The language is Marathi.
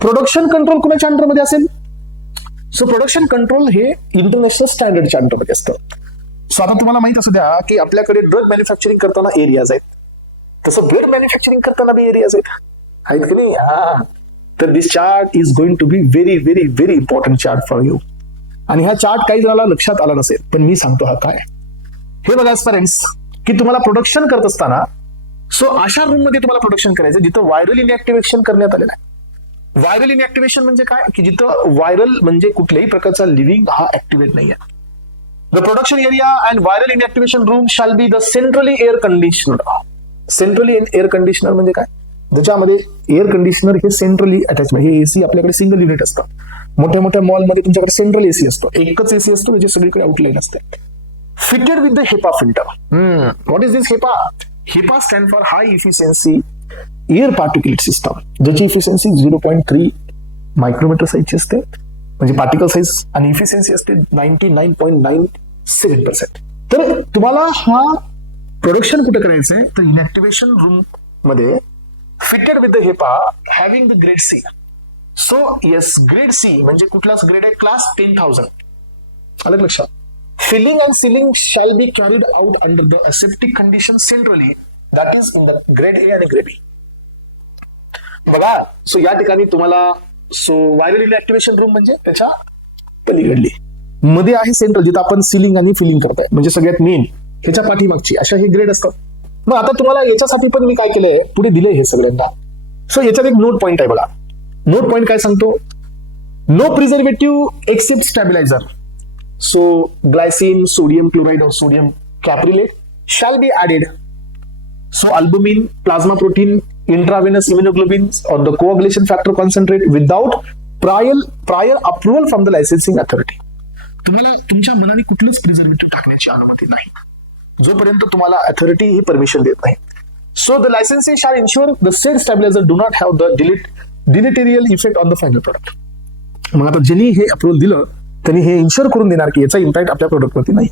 प्रोडक्शन कंट्रोल कोणाच्या अंडरमध्ये असेल? सो प्रोडक्शन कंट्रोल हे इंटरनॅशनल स्टँडर्डच्या अंडरमध्ये असतं. सो आता तुम्हाला माहित असू द्या की आपल्याकडे ड्रग मॅन्युफॅक्चरिंग करताना एरियाज आहेत, तसं बेड मॅन्युफॅक्चरिंग करताना बी एरियाज आहेत की नाही? तर this chart is going to be very very very important chart for you. आणि हा चार्ट काही जणांना लक्षात आला नसेल, पण मी सांगतो हा काय. हे बघा फ्रेंड्स, की तुम्हाला प्रोडक्शन करत असताना सो अशा रूम मध्ये तुम्हाला प्रोडक्शन करायचं जिथं व्हायरल इनऍक्टिव्हेशन करण्यात आलेलं आहे. व्हायरल इनऍक्टिव्हेशन म्हणजे काय? की जिथं व्हायरल म्हणजे कुठल्याही प्रकारचा लिव्हिंग हा ऍक्टिव्हेट नाही आहे. The production area and viral inactivation room shall be the centrally air conditioner. Centrally air conditioner म्हणजे काय? ज्याच्यामध्ये एअर कंडिशनर हे सेंट्रली अटॅचमेंट. हे एसी आपल्याकडे सिंगल युनिट असतं. मोठ्या मोठ्या मॉलमध्ये तुमच्याकडे सेंट्रल एसी असतो, एकच एसी असतो त्याची सगळीकडे आउटलाईन असते. Fitted with the HEPA filter. What is this HEPA? HEPA stand for high efficiency air particulate system, ज्याची इफिशियन्सी 0.3 मायक्रोमीटर साईजची असते, म्हणजे पार्टिकल साईज, आणि इफिशियन्सी असते 99.97%. तर तुम्हाला हा प्रोडक्शन कुठे करायचं आहे? तर इनॅक्टिव्हेशन रूम मध्ये fitted with the HEPA having the grade C. So yes, grade C म्हणजे कुठलाच ग्रेड आहे? क्लास 10,000. अलग लक्षात. Filling and sealing shall be carried out under the aseptic condition centrally, that is in the grade A आणि ग्रेड बी. बघा, सो या ठिकाणी तुम्हाला सो व्हायरल इनॅक्टिव्हेशन रूम म्हणजे त्याच्या पलीकडली मध्ये आहे सेंट्रल, जिथं आपण सिलिंग आणि फिलिंग करताय, म्हणजे सगळ्यात मेन ह्याच्या पाठीमागची अशा हे ग्रेड असतात. मग आता तुम्हाला याच्यासाठी पण मी काय केलंय, पुढे दिलंय हे सगळ्यांना. सो याच्यात एक नोट पॉइंट आहे बघा. नोट पॉइंट काय सांगतो? No preservative except stabiliser. So glycine, sodium chloride और sodium caprylate shall be added. So albumin, plasma protein, intravenous immunoglobulins or the coagulation factor concentrate without prior approval from the licensing authority. तुम्हाला तुमच्या मनाने कुठलंच प्रिझर्वेटिव्ह टाकण्याची अनुमती नाही, जोपर्यंत तुम्हाला अथॉरिटी ही परमिशन देत नाही. So the licensing shall ensure the said stabiliser do not have the deleterious effect on the final product. मग आता ज्यांनी हे अप्रुव्हल दिलं त्यांनी हे इन्शुअर करून देणार की याचा इम्पॅक्ट आपल्या प्रोडक्टवरती नाही.